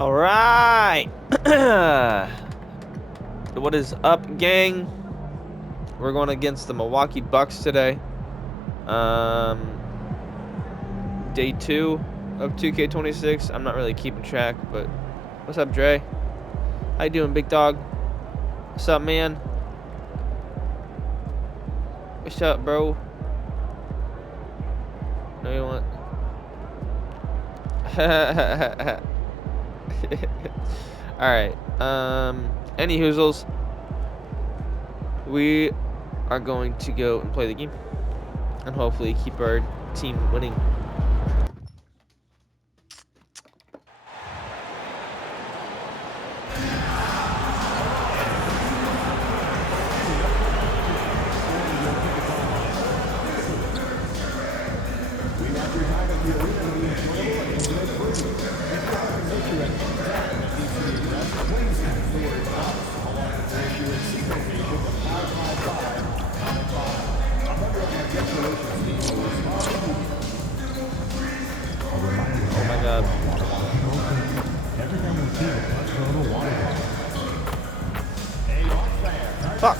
All right. What is up, gang? We're going against the Milwaukee Bucks today. Day 2 of 2K26. I'm not really keeping track, but what's up, Dre? How you doing, big dog? What's up, man? What's up, bro? No, you want? All right. Any hoozles, we are going to go and play the game and hopefully keep our team winning. Oh my God. Fuck.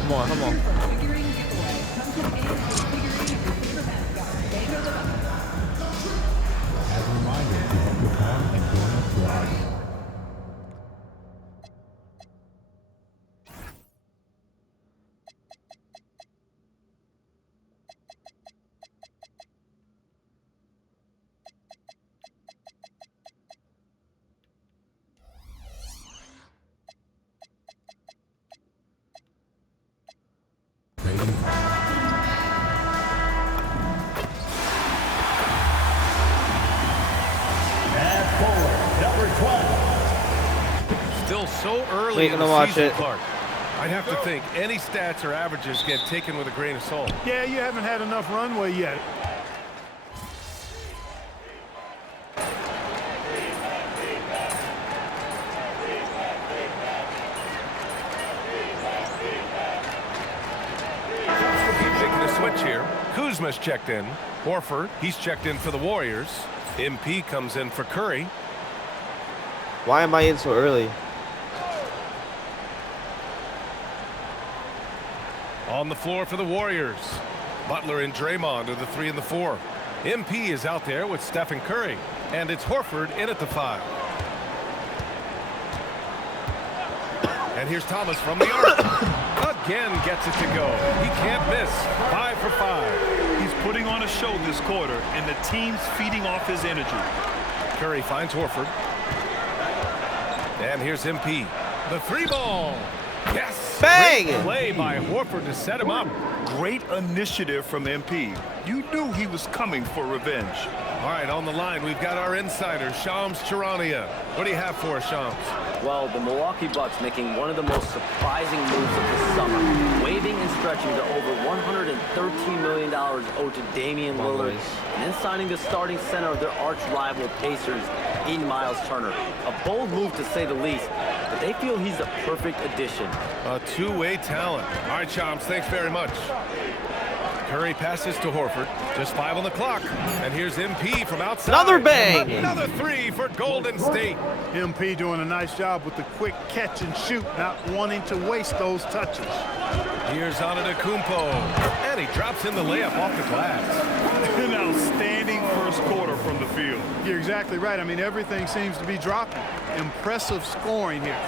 Come on, come on. As a reminder, to help your farm and join us for our trading. Still so early Wait, in gonna the watch season, it. Clark. I'd have to think any stats or averages get taken with a grain of salt. Yeah, you haven't had enough runway yet. He's making a switch here. Kuzma's checked in. Horford, he's checked in for the Warriors. MP comes in for Curry. Why am I in so early? On the floor for the Warriors. Butler and Draymond are the 3 and the 4. MP is out there with Stephen Curry. And it's Horford in at the 5. And here's Thomas from the arc. Again gets it to go. He can't miss. 5 for 5. He's putting on a show this quarter, and the team's feeding off his energy. Curry finds Horford. And here's MP. The 3 ball. Yes. Bang! Great play by Horford to set him up. Great initiative from MP. You knew he was coming for revenge. All right, on the line, we've got our insider, Shams Charania. What do you have for us, Shams? Well, the Milwaukee Bucks making one of the most surprising moves of the summer, waiving and stretching to over $113 million owed to Damian Lillard, and then signing the starting center of their arch rival Pacers in Miles Turner. A bold move to say the least, but they feel he's the perfect addition. A two-way talent. All right, Shams, thanks very much. Curry passes to Horford. Just 5 on the clock. And here's MP from outside. Another bang! Another 3 for Golden State. MP doing a nice job with the quick catch and shoot, not wanting to waste those touches. Here's Antetokounmpo. And he drops in the layup off the glass. An outstanding first quarter from the field. You're exactly right. I mean, everything seems to be dropping. Impressive scoring here.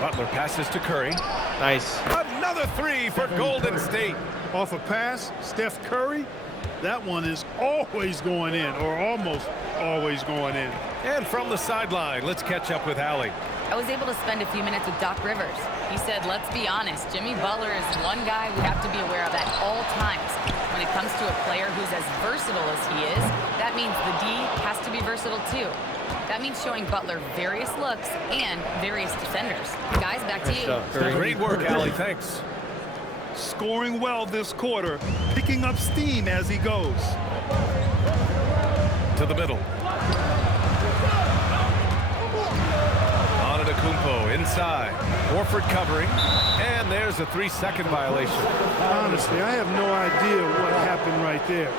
Butler passes to Curry. Nice. Another 3 for Golden State. Off a pass, Steph Curry, that one is always going in, or almost always going in. And from the sideline, let's catch up with Allie. I was able to spend a few minutes with Doc Rivers. He said, let's be honest, Jimmy Butler is one guy we have to be aware of at all times. When it comes to a player who's as versatile as he is, that means the D has to be versatile too. That means showing Butler various looks and various defenders. Guys, back to you. Great work, Allie. Thanks. scoring well this quarter, picking up steam as he goes. To the middle. Antetokounmpo inside. Horford covering. And there's a 3-second violation. Honestly, I have no idea what happened right there.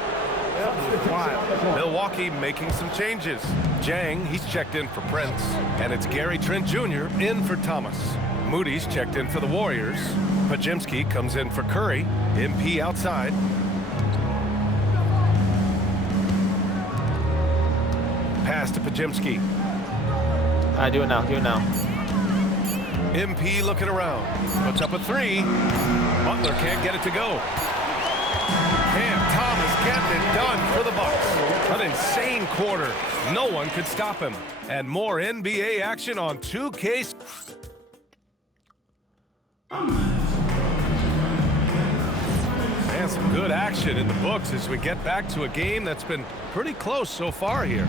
That was wild. Milwaukee making some changes. Jang, he's checked in for Prince. And it's Gary Trent Jr. in for Thomas. Moody's checked in for the Warriors. Podziemski comes in for Curry. MP outside. Pass to Podziemski. All right, do it now. Do it now. MP looking around. Puts up a 3. Butler can't get it to go. Cam Thomas getting it done for the Bucks. An insane quarter. No one could stop him. And more NBA action on 2K. And some good action in the books as we get back to a game that's been pretty close so far here.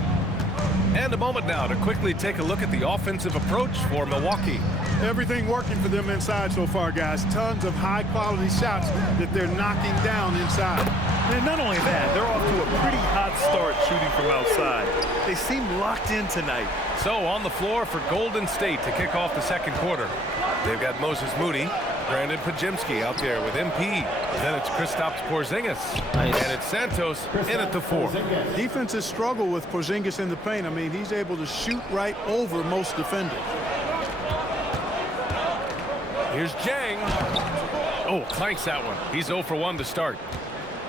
And a moment now to quickly take a look at the offensive approach for Milwaukee. Everything working for them inside so far, guys. Tons of high-quality shots that they're knocking down inside. And not only that, they're off to a pretty hot start shooting from outside. They seem locked in tonight. So on the floor for Golden State to kick off the second quarter. They've got Moses Moody, Brandon Podziemski out there with MP. Then it's Kristaps Porzingis. Nice. And it's Santos in at the 4. Defenses struggle with Porzingis in the paint. I mean, he's able to shoot right over most defenders. Here's Jang. Oh, clanks that one. He's 0 for 1 to start.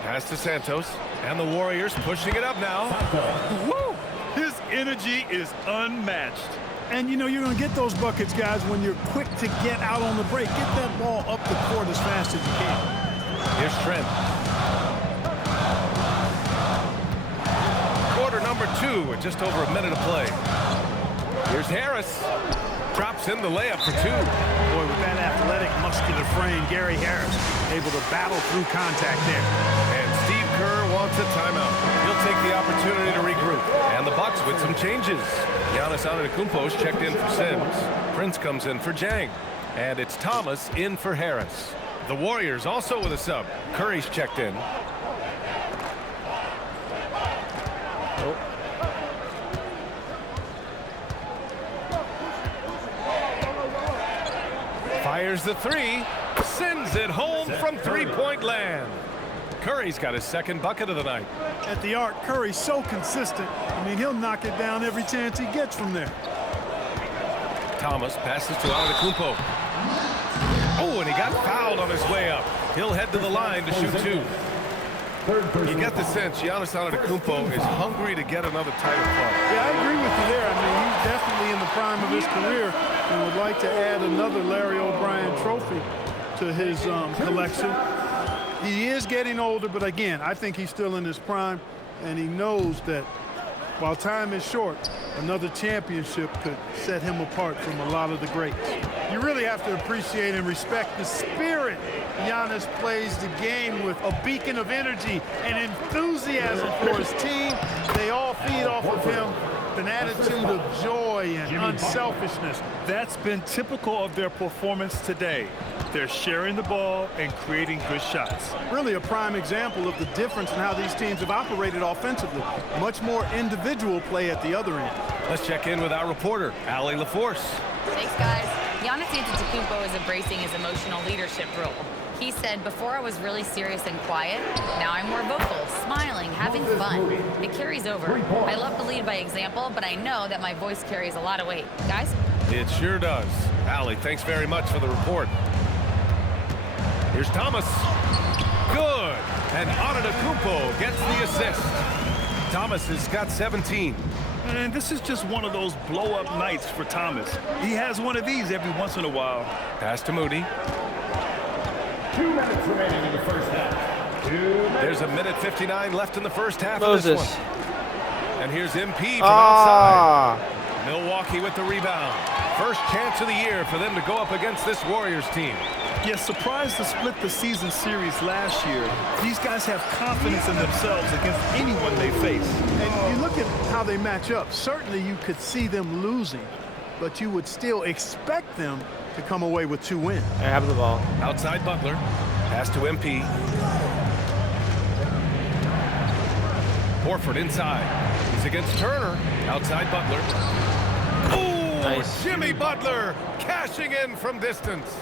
Pass to Santos. And the Warriors pushing it up now. Woo! His energy is unmatched. And, you know, you're going to get those buckets, guys, when you're quick to get out on the break. Get that ball up the court as fast as you can. Here's Trent. Quarter number 2 with just over a minute of play. Here's Harris. Drops in the layup for 2. Boy, with that athletic, muscular frame, Gary Harris able to battle through contact there. And Steve Kerr wants a timeout. He'll take the opportunity to regroup. And the Bucks with some changes. Giannis Antetokounmpo's checked in for Sims. Prince comes in for Jang. And it's Thomas in for Harris. The Warriors also with a sub. Curry's checked in. Fires the 3. Sends it home from three-point land. Curry's got his second bucket of the night. At the arc, Curry's so consistent. I mean, he'll knock it down every chance he gets from there. Thomas passes to Antetokounmpo. Oh, and he got fouled on his way up. He'll head to the line to shoot 2. You get the sense Giannis Antetokounmpo is hungry to get another title club. Yeah, I agree with you there. I mean, he's definitely in the prime of his career and would like to add another Larry O'Brien trophy to his collection. He is getting older, but again, I think he's still in his prime, and he knows that while time is short, another championship could set him apart from a lot of the greats. You really have to appreciate and respect the spirit Giannis plays the game with, a beacon of energy and enthusiasm for his team. They all feed off of him, an attitude of joy and unselfishness. That's been typical of their performance today. They're sharing the ball and creating good shots. Really a prime example of the difference in how these teams have operated offensively. Much more individual play at the other end. Let's check in with our reporter, Allie LaForce. Thanks, guys. Giannis Antetokounmpo is embracing his emotional leadership role. He said, before I was really serious and quiet, now I'm more vocal, smiling, having fun. It carries over. I love to lead by example, but I know that my voice carries a lot of weight. Guys? It sure does. Allie, thanks very much for the report. Here's Thomas. Good. And Antetokounmpo gets the assist. Thomas has got 17. And this is just one of those blow-up nights for Thomas. He has one of these every once in a while. Pass to Moody. 2 minutes remaining in the first half. There's a minute 59 left in the first half Moses. of this one. And here's MP from outside. Milwaukee with the rebound. First chance of the year for them to go up against this Warriors team. Yes, surprised to split the season series last year. These guys have confidence in themselves against anyone they face. And you look at how they match up. Certainly you could see them losing, but you would still expect them to come away with 2 wins. I have the ball. Outside Butler. Pass to MP. Horford inside. He's against Turner. Outside Butler. Oh, Nice. Jimmy Butler cashing in from distance.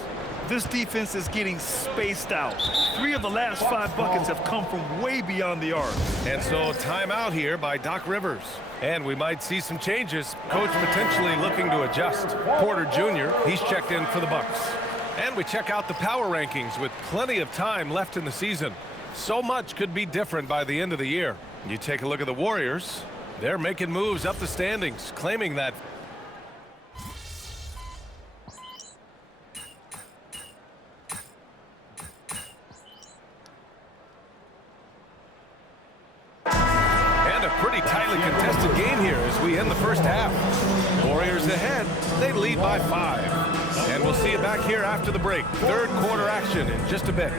This defense is getting spaced out. 3 of the last 5 buckets have come from way beyond the arc. And so timeout here by Doc Rivers. And we might see some changes. Coach potentially looking to adjust. Porter Jr., he's checked in for the Bucks. And we check out the power rankings with plenty of time left in the season. So much could be different by the end of the year. You take a look at the Warriors. They're making moves up the standings, claiming that. And a pretty tightly contested game here as we end the first half. Warriors ahead. They lead by 5. And we'll see you back here after the break. Third quarter action in just a bit.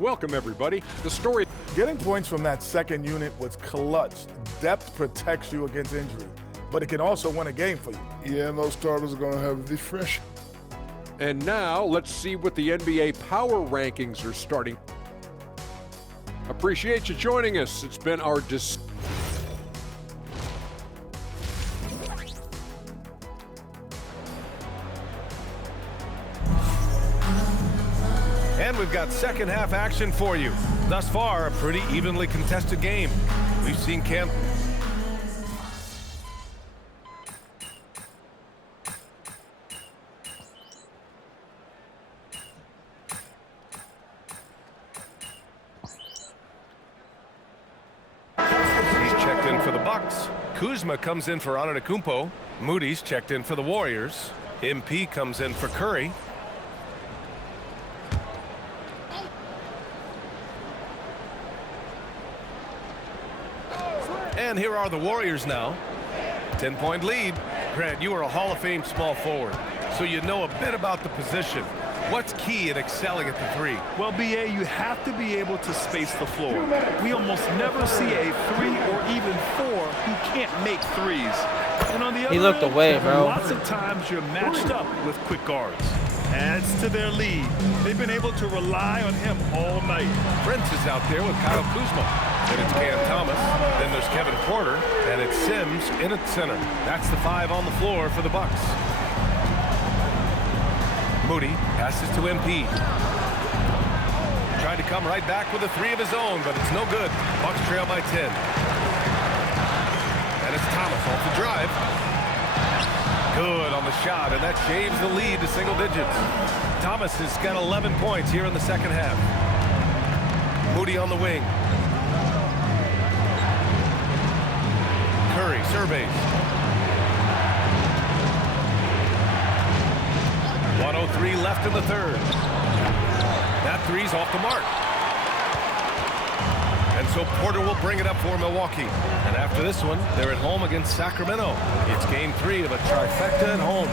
Welcome, everybody. The story. Getting points from that second unit was clutch. Depth protects you against injury, but it can also win a game for you. Yeah, and those starters are going to have the fresh. And now let's see what the NBA power rankings are starting. Appreciate you joining us. It's been our And we've got second half action for you. Thus far, a pretty evenly contested game. We've seen Cam. He's checked in for the Bucks. Kuzma comes in for Antetokounmpo. Moody's checked in for the Warriors. MP comes in for Curry. And here are the Warriors now. 10-point lead. Grant, you are a Hall of Fame small forward, so you know a bit about the position. What's key in excelling at the 3? Well, BA, you have to be able to space the floor. We almost never see a 3 or even 4 who can't make threes. And on the other He looked end, away, bro. Lots of times you're matched up with quick guards. Adds to their lead. They've been able to rely on him all night. Prince is out there with Kyle Kuzma. Then it's Cam Thomas. Then there's Kevin Porter. And it's Sims in at center. That's the 5 on the floor for the Bucks. Moody passes to MP. Tried to come right back with a 3 of his own, but it's no good. Bucks trail by 10. And it's Thomas off the drive. Good on the shot, and that shaves the lead to single digits. Thomas has got 11 points here in the second half. Moody on the wing. Curry surveys. 1:03 left in the third. That 3's off the mark. And so Porter will bring it up for Milwaukee. And after this one, they're at home against Sacramento. It's game 3 of a trifecta at home.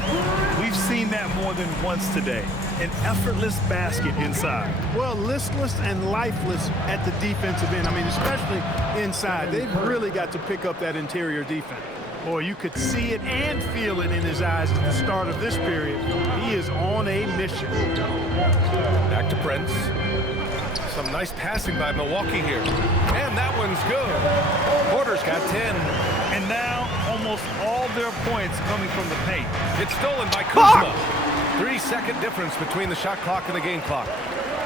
We've seen that more than once today. An effortless basket inside. Well, listless and lifeless at the defensive end. I mean, especially inside. They've really got to pick up that interior defense. Boy, you could see it and feel it in his eyes at the start of this period. He is on a mission. Back to Prince. Some nice passing by Milwaukee here. And that one's good. Porter's got 10. And now almost all their points coming from the paint. It's stolen by Kuzma. 3-second difference between the shot clock and the game clock.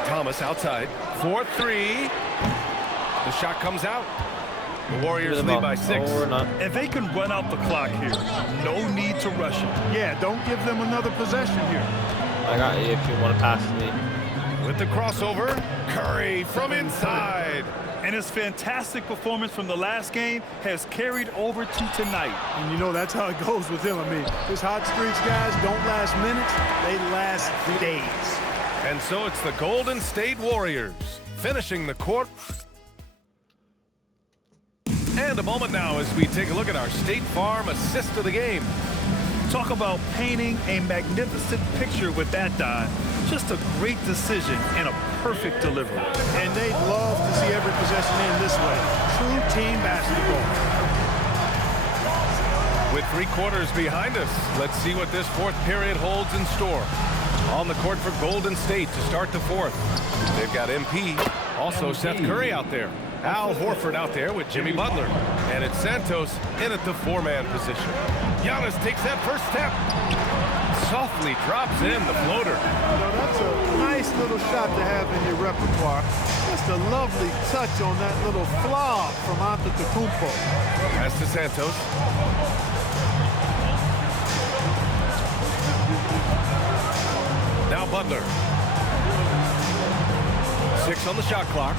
Thomas outside. 4-3. The shot comes out. The Warriors lead by 6. And they can run out the clock here. No need to rush it. Yeah, don't give them another possession here. I got you if you want to pass me. With the crossover, Curry from inside. And his fantastic performance from the last game has carried over to tonight. And you know that's how it goes with him. I mean, his hot streaks, guys, don't last minutes. They last days. And so it's the Golden State Warriors finishing the court. And a moment now as we take a look at our State Farm assist of the game. Talk about painting a magnificent picture with that dive. Just a great decision and a perfect delivery. And they'd love to see every possession end this way. True team basketball. With 3 quarters behind us, let's see what this 4th period holds in store. On the court for Golden State to start the 4th. They've got MP, also Seth Curry out there. Al Horford out there with Jimmy Butler. And it's Santos in at the 4-man position. Giannis takes that first step. Softly drops in the floater. Now that's a nice little shot to have in your repertoire. Just a lovely touch on that little flaw from Antetokounmpo. Pass to Santos. Now Butler. 6 on the shot clock.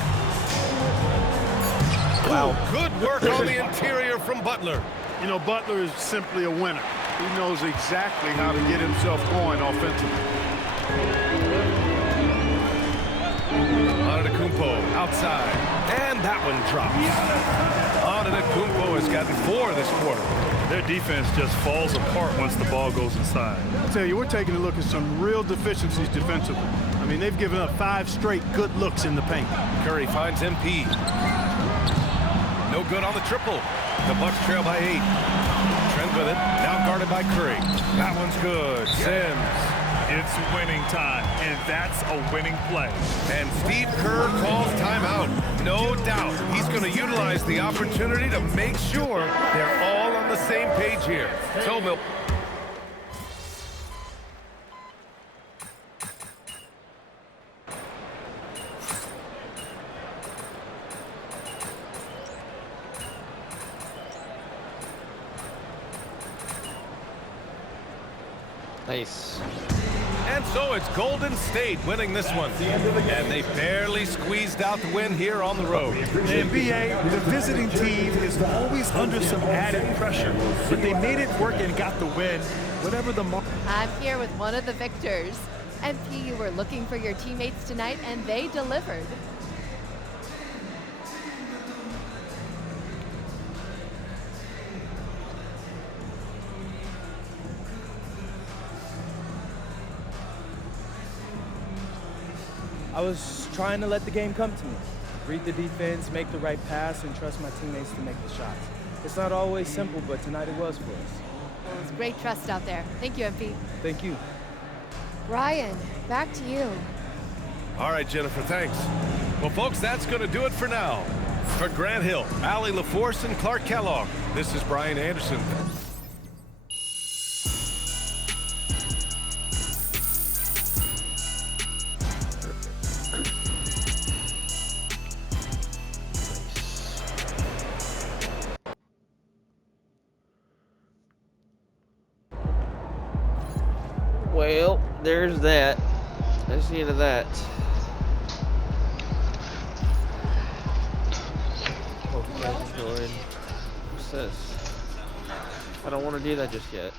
Wow. Good work on the interior from Butler. You know, Butler is simply a winner. He knows exactly how to get himself going offensively. Antetokounmpo outside. And that one drops. Antetokounmpo has gotten 4 this quarter. Their defense just falls apart once the ball goes inside. I'll tell you, we're taking a look at some real deficiencies defensively. I mean, they've given up 5 straight good looks in the paint. Curry finds MP. No good on the triple. The Bucks trail by 8. Trent with it. Now guarded by Curry. That one's good. Sims. It's winning time, and that's a winning play. And Steve Kerr calls timeout. No doubt he's going to utilize the opportunity to make sure they're all on the same page here. So, Mill. Nice. And so it's Golden State winning this one. And they barely squeezed out the win here on the road. The NBA, the visiting team, is always under some added pressure. But they made it work and got the win, whatever the mark. I'm here with one of the victors. MP, you were looking for your teammates tonight, and they delivered. I was trying to let the game come to me. Read the defense, make the right pass, and trust my teammates to make the shots. It's not always simple, but tonight it was for us. Well, it's great trust out there. Thank you, MP. Thank you. Ryan, back to you. All right, Jennifer, thanks. Well, folks, that's going to do it for now. For Grant Hill, Allie LaForce, and Clark Kellogg, this is Brian Anderson. Well, there's that. That's the end of that. Hope you guys enjoyed. What's this? I don't want to do that just yet.